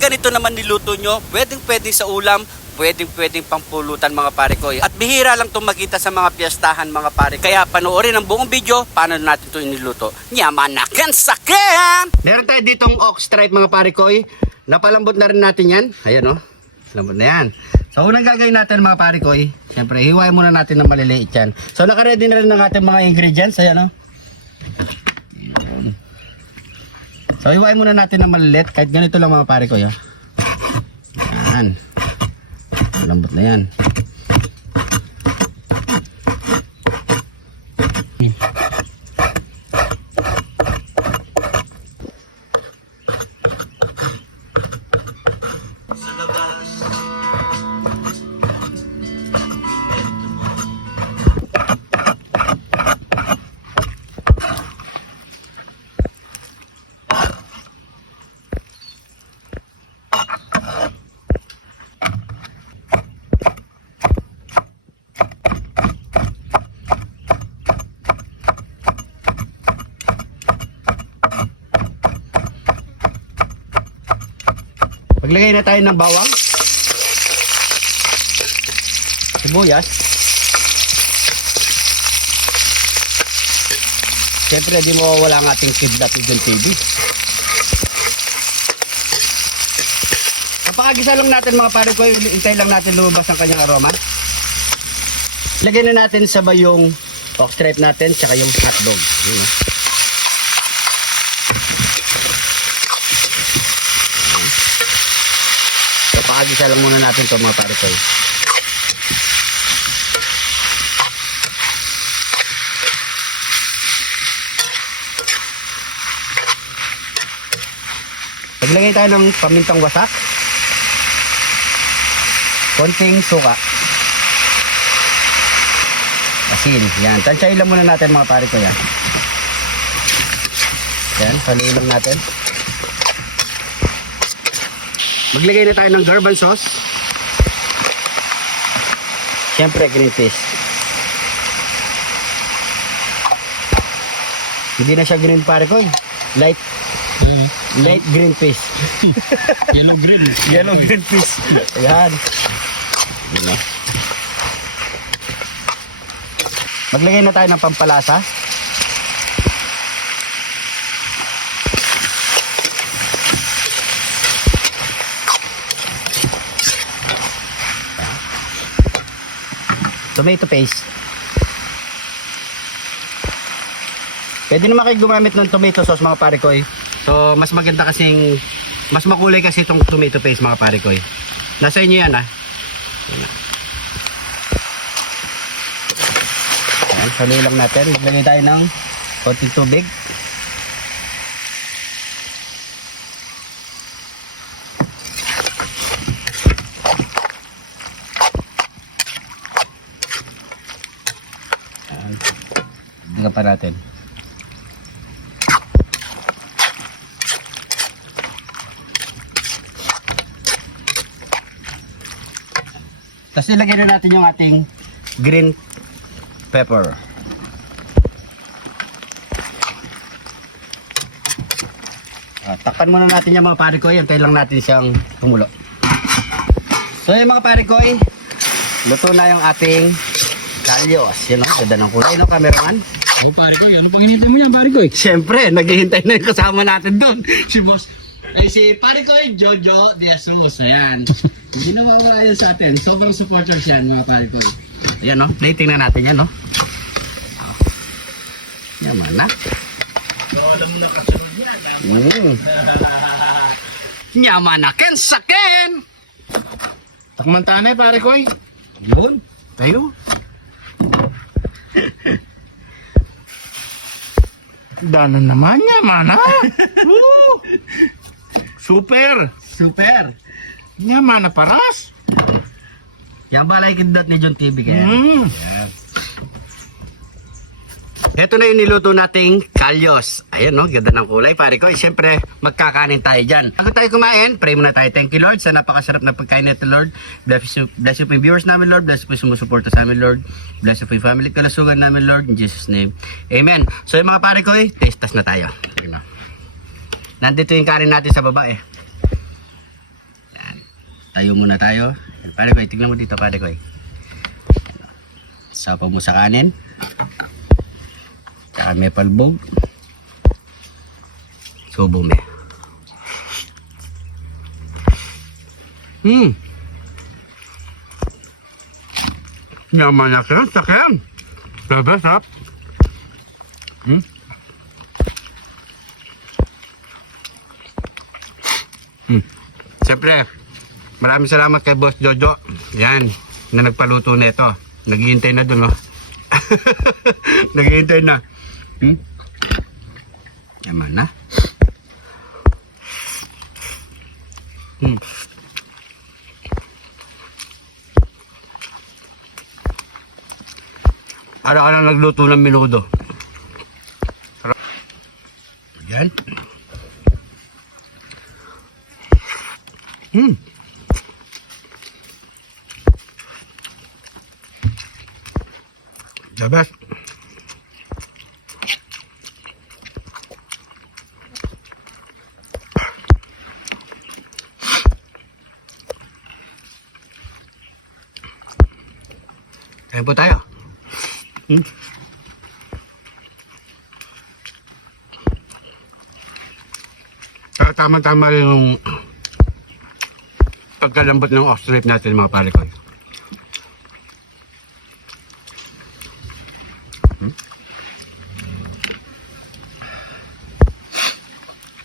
ganito naman niluto nyo, pwedeng sa ulam, pwedeng pampulutan mga pare ko. At bihira lang itong makita sa mga piyestahan mga pare. Kaya panoorin ang buong video, paano natin ito niluto. Nyamanakan sakin! Meron tayo ditong ox stripe mga pare ko. Napalambot na rin natin yan. Ayan o, lambot na yan. So unang gagawin natin mga pare ko, siyempre hiwain muna natin ng maliliit yan. So nakaready na rin ng ating mga ingredients. Ayan o. So hiwain muna natin ng maliliit. Kahit ganito lang mga pare ko. Yan. Malambot na yan. Maglagay na tayo ng bawang, sibuyas, siyempre di mawawala ang ating kidlat John TV. Kapagisa lang natin mga pare ko, hintay lang natin lumabas ang kanyang aroma. Lagay na natin sabay yung ox stripe natin tsaka yung hotdog. Pakagisa lang muna natin ito mga pare ko. Paglagay tayo ng pamintang wasak, konting suka, asin, yan. Tansyahin lang muna natin mga pare ko yan. Yan, saluhin lang natin. Maglagay na tayo ng garban sauce. Siyempre green fish. Hindi na siya green pare ko. Light green fish. Yellow green fish. Ayan. Maglagay na tayo ng pampalasa. Tomato paste. Pwede naman kayo gumamit ng tomato sauce mga pare ko. So mas maganda kasing mas makulay kasi itong tomato paste mga pare ko. Nasa inyo yan Ayan, saluhin lang natin. Maglagay tayo ng konting tubig. Tingnan pa natin. Tapos ilagay na natin yung ating green pepper. Takpan muna natin yung mga pare ko. Yan, kailangan natin siyang tumulo. So yung mga pare ko, luto na yung ating kalyos. Yan o, ganda ng kulay no, cameraman. Oh, pare ko, ano pang hinihintay mo yan, pare ko? Siyempre, naghihintay na yung kasama natin doon. Si boss. Ay, si pare ko Jojo de Jesus. Ayan. Hindi na mawala yan sa atin. Sobrang supporters yan mga pare ko. Ayan no, plating na natin yan no. Yaman na. Alam mo na kasunod yan. Yaman na ken saken. Takmantane, pare ko. Yun. Tayo. Danan naman niya, mana. Super. Super. Niya, mana paras. Yang balay kidlat ni John TV kaya. Ito na yung niluto nating kalyos. Ayun no, ganda ng kulay pare ko. Siyempre, magkakanin tayo dyan. Bago tayo kumain, pray muna tayo. Thank you Lord sa napakasarap na pagkain nito Lord. Bless you po yung viewers namin Lord. Bless you po yung sumusuporta sa amin Lord. Bless you po yung family kalasugan namin Lord. In Jesus name. Amen. So yung mga pare ko, taste test na tayo. Nandito yung kanin natin sa baba Tayo muna tayo. Pare Koy, tignan mo dito, Pare Koy. Sapa mo sa kanin. Tsaka may palbog. Subo me. Yaman na siya. Sakyan. Sabi, sarap. Siyempre, maraming salamat kay Boss Jojo. Yan, na nagpaluto nito. Naghihintay na dun, oh. Naghihintay na. Yaman na. Para ka lang nagluto ng menudo. Yan. The best. Kain po tayo. Tama-tama rin yung pagkalambot ng off-strip natin mga pare ko.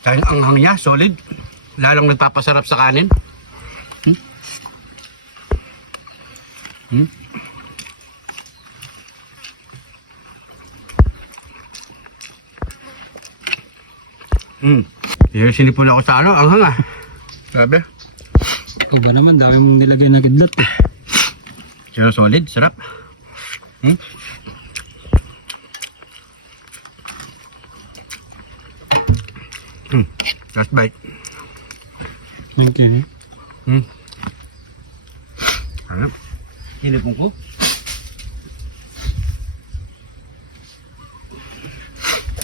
Kaya ang anghang niya, solid. Lalong nagpapasarap sa kanin. Sinipon ako sa ano, anghang ah. Grabe. Ikaw ba naman, dami mong nilagay na kidlat eh. Pero solid, sarap. Last bite. Thank you. Sarap. Sinipon ko.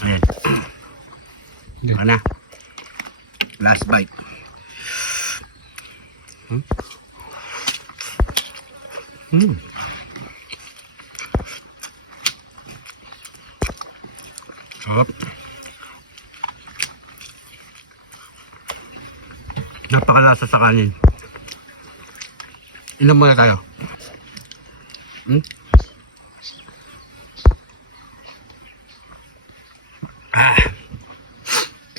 Ayan. Saka na. Last bite. Sarap. Napakalasa sa kanin. Inom muna tayo.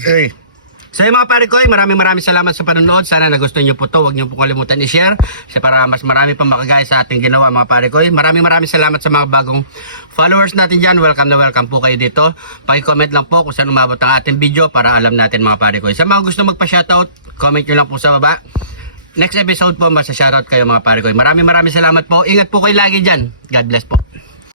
Okay. So yung mga pare ko, maraming salamat sa panonood. Sana nagustuhan nyo po to. Huwag nyo po kalimutan i-share para mas marami pang makagaya sa ating ginawa mga pare ko. Maraming salamat sa mga bagong followers natin dyan. Welcome na welcome po kayo dito. Paki-comment lang po kung saan umabot ang ating video para alam natin mga pare ko. Sa mga gusto magpa-shoutout, comment nyo lang po sa baba. Next episode po, masa-shoutout kayo mga pare ko. Maraming salamat po. Ingat po kayo lagi dyan. God bless po.